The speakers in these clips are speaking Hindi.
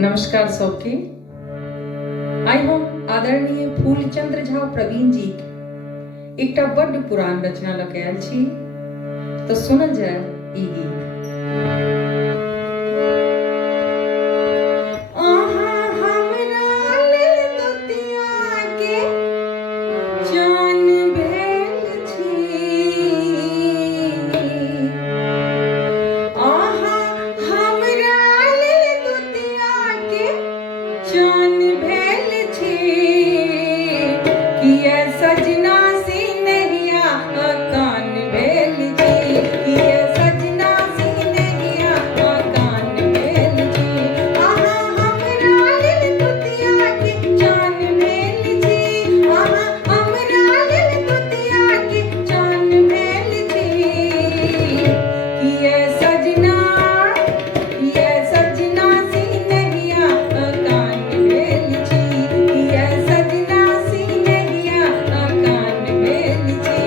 नमस्कार सबके। आई हम आदरणीय फूलचंद्र झा प्रवीण जी के एकटा बड्ड पुरान रचना लऽ आयल छी, तो सुनल जाय ई गीत। सजना सी नैया कान भेल छी, सजना सी नैया कान भेल छी। आहा हमरा लेल दुतिया के जान भेल छी, आहा हमरा लेल दुतिया के जान भेल छी। सजना सी नैया कान भेल छी, सजना सी नैया कान भेल छी।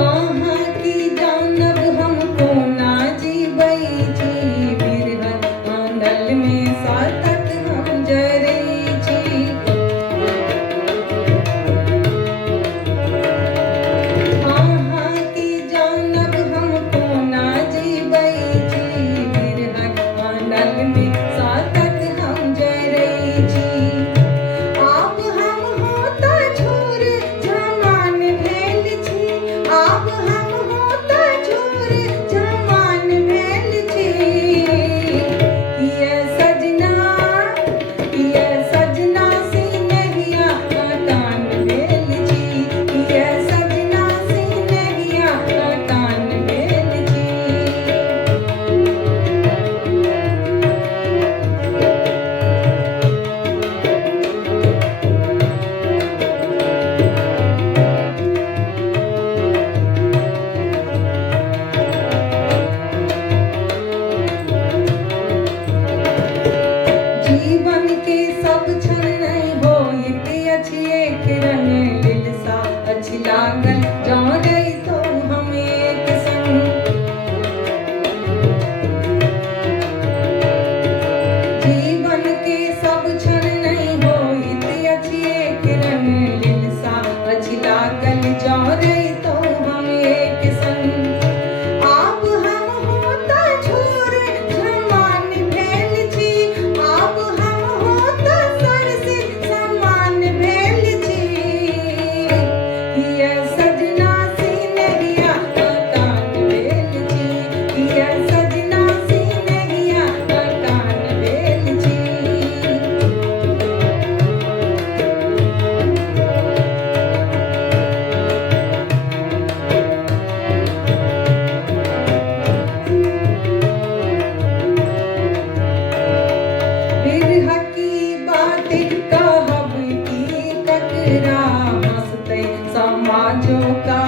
आहाँ की जानब हमको ना जीबै छी, बिरहन आंधल में सातक हम जरै छी। आहाँ की जानब हमको ना जीबै छी, बिरहन आंधल में सातक हम जरै छी। आप हम होता छोर जमान भेल छी, आप हम होता छोर जमान भेल छी। सजना सी नैया कान भेल छी, सजना सी नैया कान भेल छी। जीवन के सब क्षण नहीं होइत अछि एक रंग, लिलसा अछि लागल जँ रहितौ हम एक संग। जीवन के सब क्षण नहीं होइत अछि एक रंग, लिलसा अछि लागल जँ रहितौ हम एक संग। आप हम होता छोर जमान भेल छी, आप हम होता सर से समान भेल छी। सजना सी नैया कान भेल छी, सजना सी नैया कान भेल छी। बिरहा की बातें कहब की ककरा हंसतै समाजो का